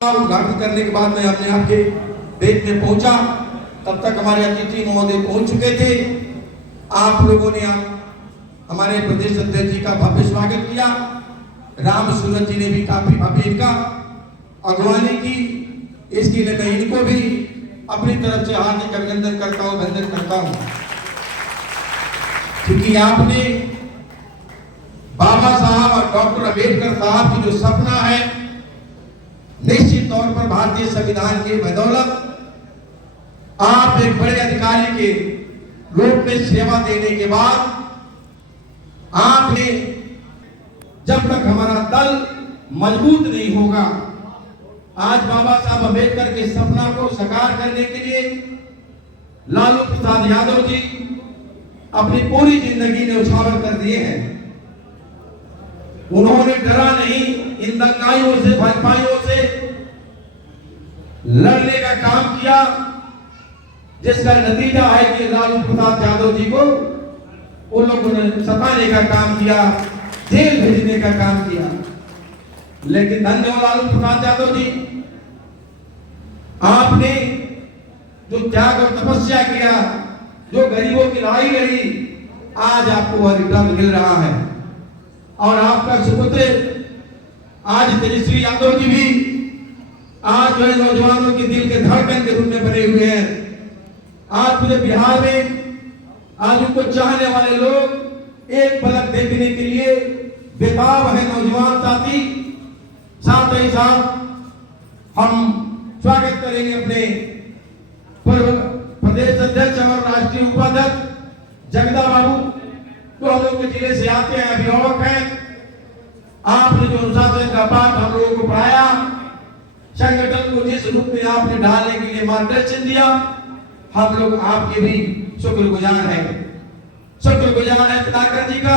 उद्घाटन करने के बाद मैं अपने आपके बेट में पहुंचा, तब तक हमारे अतिथि महोदय पहुंच चुके थे। आप लोगों ने हमारे प्रदेश अध्यक्ष जी का भव्य स्वागत किया। राम सूरत जी ने भी काफी भव्य इनका अगवानी की। इसके लिए मैं इनको भी अपनी तरफ से हार्दिक अभिनंदन करता हूं, वंदन करता हूं, क्योंकि आपने बाबा साहब और डॉक्टर अम्बेडकर साहब की जो सपना है, निश्चित तौर पर भारतीय संविधान के बदौलत आप एक बड़े अधिकारी के रूप में सेवा देने के बाद आपने, जब तक हमारा दल मजबूत नहीं होगा, आज बाबा साहब अम्बेडकर के सपना को साकार करने के लिए लालू प्रसाद यादव जी अपनी पूरी जिंदगी ने उछावर कर दिए हैं। उन्होंने डरा नहीं, इन दंगाइयों से, भाजपाइयों से लड़ने का काम किया, जिसका नतीजा है कि लालू प्रसाद यादव जी को उन लोगों ने सताने का काम किया, जेल भेजने का काम किया। लेकिन धन्यवाद लालू प्रसाद यादव जी, आपने जो त्याग और तपस्या किया, जो गरीबों की लड़ाई लड़ी, आज आपको वह रिटर्न मिल रहा है। और आपका सुपुत्र आज तेजस्वी यादव जी भी आज जो है नौजवानों के दिल के धड़कन के रूप में बने हुए हैं। आज पूरे बिहार में आज उनको चाहने वाले लोग एक पलक देखने के लिए बेताब है नौजवान साथी। साथ ही साथ हम स्वागत करेंगे अपने पूर्व प्रदेश अध्यक्ष और राष्ट्रीय उपाध्यक्ष जगदा बाबू, तो हम लोग के जिले से आते हैं, अभिभावक हैं। आपने जो अनुशासन का पाठ हम लोगों को पढ़ाया, संगठन को जिस रूप में आपने ढालने के लिए मार्गदर्शन दिया, हम लोग आपके भी शुक्रगुजार हैं। शुक्रगुजार है पिताकर जी का,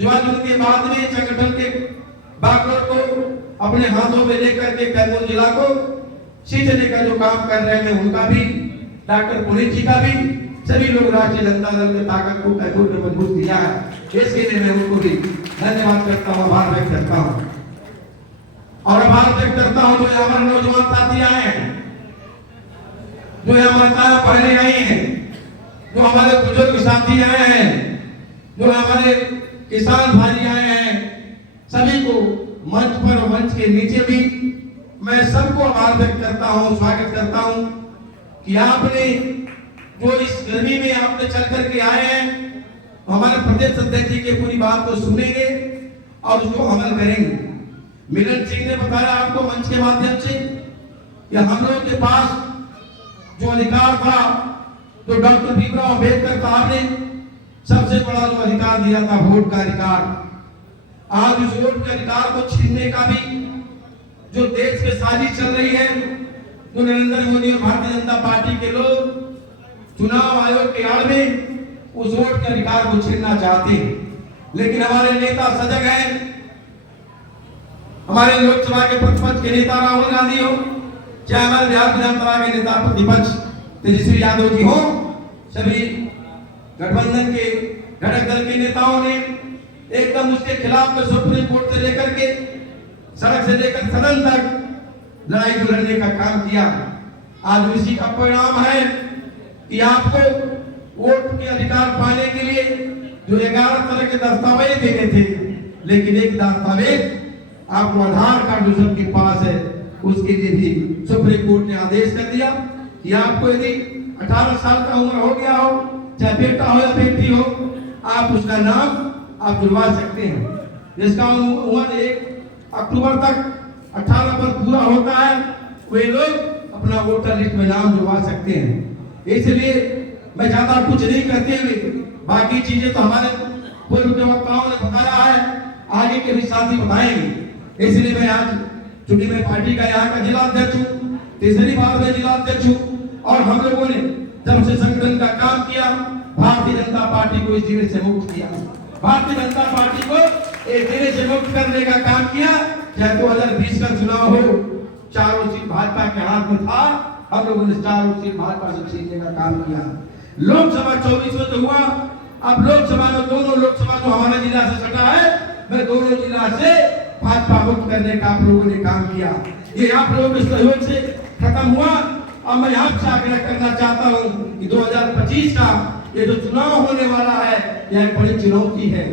जो आज उनके बाद में संगठन के बागडोर को अपने हाथों में लेकर के कैमूर जिला को सींचने का जो काम कर रहे हैं, उनका भी, डॉक्टर पुनीत जी का भी, सभी लोग राष्ट्रीय जनता दल की ताकत को कैमूर में मजबूत किया है। इसके लिए मैं उनको भी धन्यवाद करता हूँ, आभार व्यक्त करता हूँ। और आभार व्यक्त करता हूँ जो हमारे नौजवान साथी आए हैं, जो हमारे ताया पहने आई हैं, जो हमारे बुजुर्ग साथी आए हैं, जो हमारे किसान भाई आए हैं, सभी को मंच पर और मंच के नीचे भी मैं सबको आभार व्यक्त करता हूँ, स्वागत करता हूँ कि आपने जो इस गर्मी में आपने चल करके आए हैं, हमारे प्रदेश अध्यक्ष जी की पूरी बात को सुनेंगे और उसको अमल करेंगे। मिलन सिंह ने बताया आपको मंच के माध्यम से कि हम लोगों के पास जो अधिकार था, तो डॉक्टर भीमराव अम्बेडकर साहब ने सबसे बड़ा जो अधिकार दिया था, वोट का अधिकार। आज उस वोट के अधिकार को छीनने का भी जो देश में साजिश चल रही है, जो नरेंद्र मोदी और भारतीय जनता पार्टी के लोग चुनाव आयोग के आड़ में उस वोट के अधिकार को छीनना चाहते हैं। लेकिन हमारे नेता सजग हैं। हमारे लोकसभा के प्रतिपक्ष के नेता राहुल गांधी हो, चाहे हमारे बिहार विधानसभा के नेता प्रतिपक्ष तेजस्वी यादव जी हो, सभी गठबंधन के घटक दल के नेताओं ने एकदम उसके खिलाफ में सुप्रीम कोर्ट से लेकर के सड़क से लेकर सदन तक लड़ाई लड़ने का काम किया। आज इसी का परिणाम है कि आपको वोट के अधिकार पाने के लिए जो 11 तरह के दस्तावेज देने थे, लेकिन एक दस्तावेज आपको आधार कार्ड जो सबके पास है, उसके लिए भी सुप्रीम कोर्ट ने आदेश कर दिया कि आपको यदि 18 साल का उम्र हो गया हो, चाहे बेटा हो या बेटी हो, आप उसका नाम आप जुड़वा सकते हैं। जिसका उम्र 1 अक्टूबर तक 18 पर पूरा होता है, वे लोग अपना वोटर लिस्ट में नाम जुड़वा सकते हैं। इसलिए मैं ज्यादा कुछ नहीं करते हुए, बाकी चीजें तो हमारे पूर्व के वक्ताओं ने बताया है, आगे के भी साथी बताएंगे। इसलिए मैं आज, चूंकि मैं पार्टी का यहाँ का जिला अध्यक्ष हूँ, तीसरी बार मैं जिला अध्यक्ष हूँ, और हम लोगों ने जब से संगठन का काम किया, भारतीय जनता पार्टी को इस जिले से मुक्त किया, भारतीय जनता पार्टी को एक जिले से मुक्त करने का काम किया। चाहे 2020 का चुनाव हो, चारों सीट भाजपा के हाथ में था, हम लोगों ने चारों सीट भाजपा से जीतने का काम किया। लोकसभा 24 में जो हुआ, अब लोकसभा में दोनों लोकसभा जो हमारे जिला से सटा है, मैं दोनों जिला से भाजपा मुक्त करने का आप लोगों ने काम किया। ये आप लोगों के सहयोग से खत्म हुआ। और मैं आपसे आग्रह करना चाहता हूँ कि 2025 का ये जो चुनाव होने वाला है, यह एक बड़ी चुनौती है।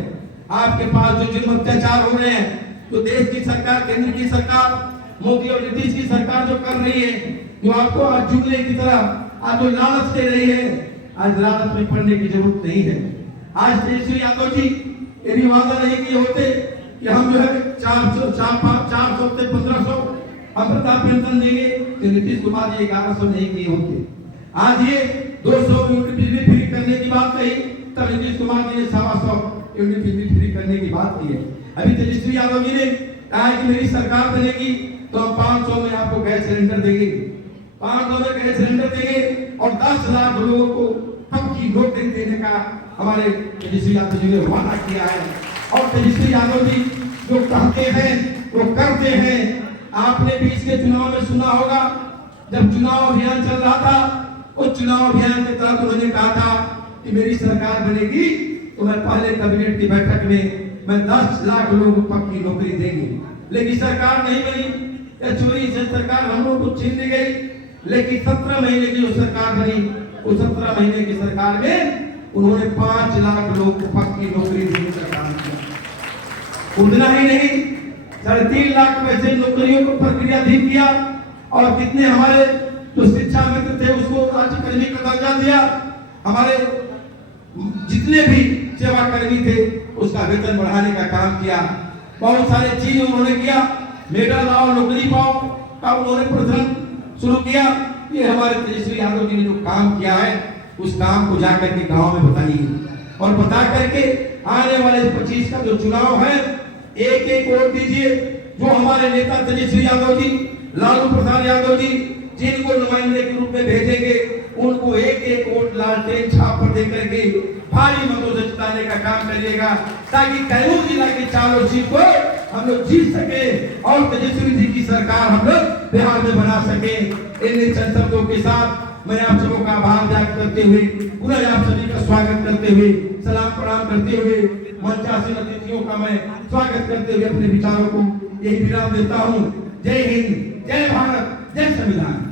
आपके पास जो जुल्म अत्याचार हो रहे हैं, जो देश की सरकार, केंद्र की सरकार, मोदी और नीतीश की सरकार जो कर रही है, जो आपको आज जुगले की तरह आज जो लालच दे रही है, आज लालच में पड़ने की जरूरत नहीं है। आज तेजस्वी यादव जी ये भी वादा नहीं किए होते कि हम जो है 400 से 1500 हम वृद्धा पेंशन देंगे, तो नीतीश कुमार जी 1100 नहीं किए होते। आज ये 200 यूनिट बिजली फ्री करने की बात कही, तब नीतीश कुमार जी ने 125 यूनिट बिजली फ्री करने की बात की है। अभी तेजस्वी यादव जी ने कहा कि मेरी सरकार बनेगी तो हम 500 में आपको गैस सिलेंडर देंगे, 500 में गैस सिलेंडर देंगे और 10 लाख लोगों को पक्की नौकरी देने का हमारे तेजस्वी यादव जी ने वादा किया है। और तेजस्वी यादव जी जो कहते हैं वो करते हैं। आपने भी इसके चुनाव में सुना होगा, जब चुनाव अभियान चल रहा था, उस चुनाव अभियान के तहत उन्होंने कहा था कि मेरी सरकार बनेगी तो मैं पहले कैबिनेट की बैठक में मैं 10 लाख लोगों को पक्की नौकरी देंगे। लेकिन सरकार नहीं बनी, चोरी से सरकार हम लोग को छीन ली गई। लेकिन 17 महीने की जो सरकार बनी, उस 17 महीने की सरकार में उन्होंने 5 लाख लोगों को पक्की नौकरी देने का काम किया। उतना ही नहीं, 3.5 लाख वैसे नौकरियों को प्रक्रियाधीन किया और कितने हमारे जो शिक्षा मित्र थे उसको राज्यकर्मी का दर्जा दिया। हमारे जितने भी सेवाकर्मी थे उसका वेतन बढ़ाने का काम किया। बहुत सारे चीज उन्होंने किया। मेडल लाओ नौकरी पाओ का उन्होंने प्रचलन शुरू किया। ये हमारे तेजस्वी यादव जी ने जो काम किया है, उस काम को जाकर के गांव में बताइए और बता करके आने वाले 25 का जो चुनाव है, एक एक वोट दीजिए। जो हमारे नेता तेजस्वी यादव जी, लालू प्रसाद यादव जी जिनको नुमाइंदे के रूप में भेजेंगे, उनको एक एक वोट लालटेन छाप पर देकर के भारी मतों से जिताने का काम करिएगा, ताकि कैमूर जिला की 4 सीट को हम लोग जीत सके और तेजस्वी जी की सरकार हम लोग बिहार में बना सके। इन शब्दों के साथ मैं आप सबों का आभार व्यक्त करते हुए, पुनः आप सभी का स्वागत करते हुए, सलाम प्रणाम करते हुए, मंचासीन अतिथियों का मैं स्वागत करते हुए अपने विचारों को यही विराम देता हूँ। जय हिंद, जय भारत, जय संविधान।